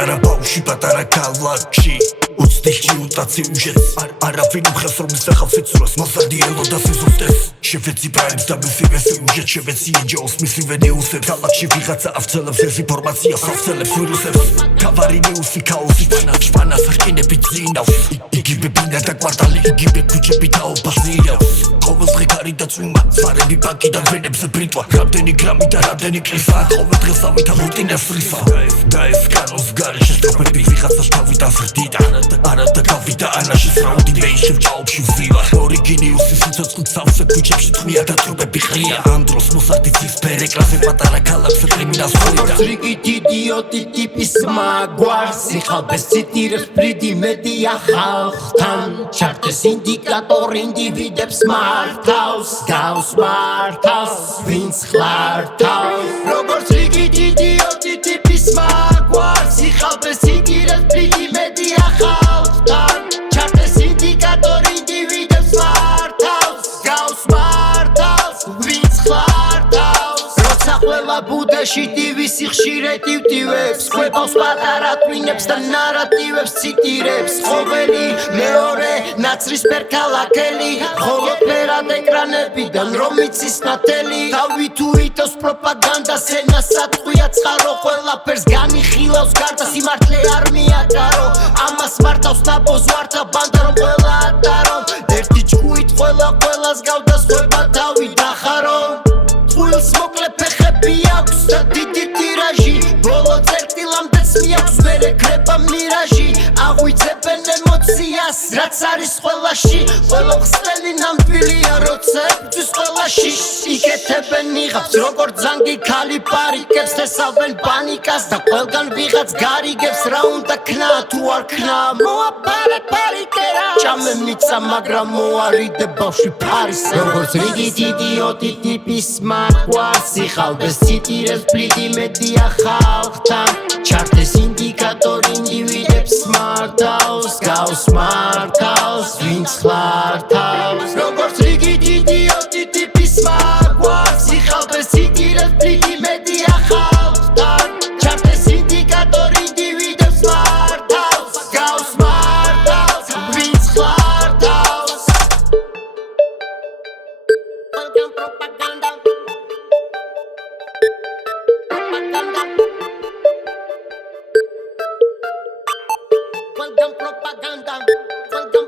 პატარა ბავში პატარა ქალაქში უცდიხში უტაცი უჟეს არავინ უხელს რომ ისახავს ეცურას მოსადი ელოდა სიზუსტეს შევეცი პრაიმს და მისივე სიუჟეტ შევეცი ეჯოს მისივე ნიუსებს ქალაქში ვიღაცა ავცელებს ეს ინფორმაციას ავცელებს ვირუსებს თავარი ნიუსი ქაოსი შპანას არკინები ძინავს იგივე ბინა და კვარტალი იგივე ქუჩები დაობაზირავს ყოველს ღეკარი და წვიმა ზარები ბანკიდან ვენებზე ბრიტვა რამდენი გრამი და რამდენი კრისა ყოველ დღეს ავითა რუტინას რისა და ეს კანოს გარეშე სტროფები ვიღაცას თავიდან ზრდიდა არა და გავიდა ანაშის რაუნდი მეიშევ ჭაობში ვზივა ორიგინიუსი სიცოცხლით სავსე ქუჩებში თმია და ტრუბები ყრია ამ დროს მოსარტიცის ფერეკლაზე პატარა ქალაქზე კრიმინალს ხურიდა რიგით იდიოტი ტიპის მაგვარს იხალბეს ციტირებს ფრიდი მედია ხალხთან ჩარტეს ინდიკატორი ინდივიდებს მართავს გავს მართავს ვინც ხლართავს როგორც რიგით idioty ტიპის მაგვარს იხალბეს ციტირებს ფრიდი მედია ხალხთან ჩარტეს ინდიკატორი ინდივიდებს მართავს გავს მართავს ვინც ხლართავს როცა ყველა ბუდეში ტივის ხშირე ტივტივებს ხვებავს პატარა ტვინებს და ნარატივებს ციტირებს ყოველი მეორე ნაცრისფერ ქალაქელი მხოლოდ ფერად ეკრანებიდან რომ იცის ნათელი თავი თუ ითოს პროპაგანდას ენასაც ყვია ცხარო ყველაფერს განიხილავს გარდა სიმართლე არ მიატარო ამას მართავს ნაბოს ვართა ბანდა რომ ყველა ატარო ერთი ჭკუით ყველას გავდასხვება თავი დახარო წყვილს მოკლე ფეხები აქვს და დიდი ტირაჟი ბოლო წერტილამდეც მიაქვს ვერ ეკრება მირაჟი აღვიძებენ ემოციას რაც არის ყველაში ყველა ხსნელი ნამდვილია როცა ებძვის ყველაში იკეთებენ იღებს როგორც ზანგი ქალი პარიკებს თესავენ პანიკას და ყველგან ვიღაც გარიგებს რა უნდა ქნა თუ არ ქნა მოაპარე პარიკერა ჭამე მიცა მაგრამ მოარიდე ბავშვი ფარის როგორც რიგით idioty ტიპის მაგვარს იხალბეს ციტირებს ფრიდი მედია ხალხთან ჩარტეს ინდიკატორი ინდივიდებს მართავს გავს მართავს ვინც ხლართავს როგორც რიგით idioty ტიპის მაგვარს იხალბეს ციტირებს ფრიდი მედია ხალხთან ჩარტეს ინდიკატორი ინდივიდებს მართავს გავს მართავს ვინც ხლართავს ყველგან პროპაგანდა Welcome propaganda, welcome